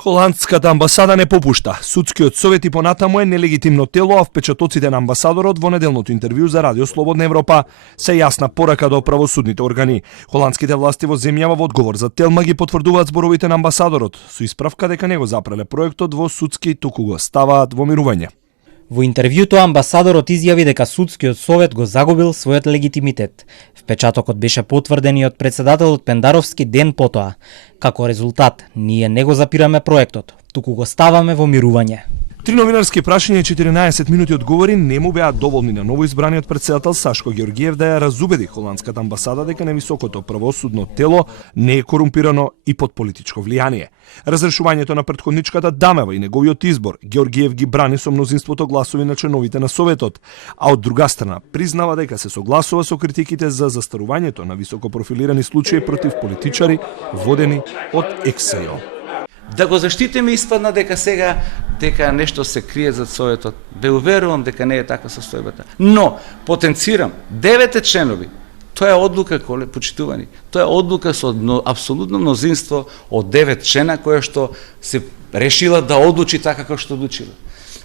Холандската амбасада не попушта. Судскиот совет и понатаму е нелегитимно тело, а впечатоците на амбасадорот во неделното интервју за Радио Слободна Европа се јасна порака до правосудните органи. Холандските власти во земјава во одговор за Телма ги потврдуваат зборовите на амбасадорот, со исправка дека не го запреле проектот во судски, туку го ставаат во мирување. Во интервјуто амбасадорот изјави дека судскиот совет го загубил својот легитимитет. Впечатокот беше потврден и од председателот Пендаровски ден потоа. Како резултат, ние не го запираме проектот, туку го ставаме во мирување. 3 новинарски прашања и 14 минути одговори не му беа доволни на новоизбраниот председател Сашко Георгиев да ја разубеди холандската амбасада дека невисокото правосудно тело не е корумпирано и под политичко влијание. Разрешувањето на претходничката дамева и неговиот избор Георгиев ги брани со мнозинството гласови на членовите на Советот, а од друга страна признава дека се согласува со критиките за застарувањето на високопрофилирани случаи против политичари водени од ЕКСЈО. Да го заштитиме испадна дека нешто се крие зад Советот. Ве уверувам дека не е така состојбата. Но потенцирам 9 членови. Тоа е одлука, почитувани. Тоа е одлука со апсолутно мнозинство од 9 члена која што се решила да одлучи така како што одлучила.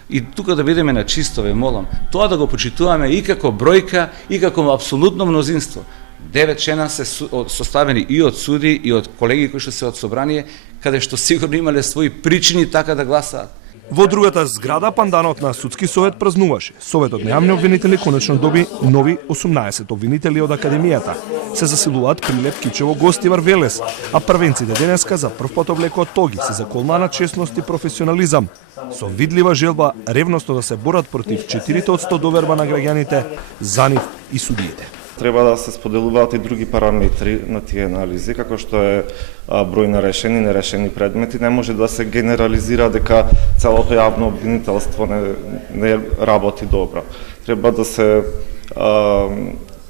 И тука да бидеме на чисто, ве молам, тоа да го почитуваме и како бројка и како апсолутно мнозинство. 9 члена се составени и од суди и од колеги кои што се од собрание, каде што сигурно имале своји причини така да гласаат. Во другата зграда панданот на судски совет празнуваше. Советот на јавни обвинители конечно доби нови 18 обвинители од академијата. Се засилуваат Прилеп, Кичево, Гостивар, Велес, а првенците денеска за прв пат облекоа тоги се заколна на честност и професионализам. Со видлива желба ревносно да се борат против 4% доверба на граѓаните за нив и судиите. Треба да се споделуваат и други параметри на тие анализи, како што е број на решени и нерешени предмети. Не може да се генерализира дека целото јавно обвинителство не работи добро. Треба да се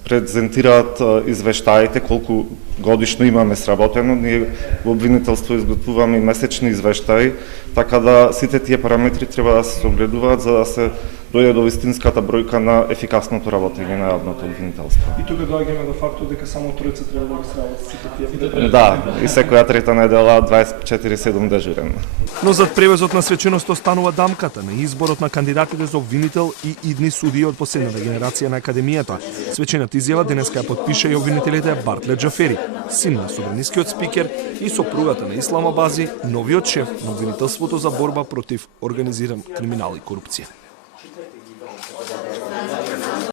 презентираат извештаите, колку годишно имаме сработено. Ние во обвинителство изготвуваме и месечни извештаи, така да сите тие параметри треба да се согледуваат за да се дојде до вистинската бројка на ефикасното работење на јавното обвинителство. И тука доаѓаме до фактот дека само тројца треба да ги сработат сите тие предмети. Да, и секоја трета недела 24/7 дежурен. Но зад превезот на свеченост останува дамката на изборот на кандидатите за обвинител и идни судии од последната генерација на академијата. Свечената изјава денеска ја потпиша и обвинителите Бартлет Џафери, син на собранискиот спикер и сопругата на Ислама Бази, новиот шеф на обвинителството за борба против организиран криминал и корупција.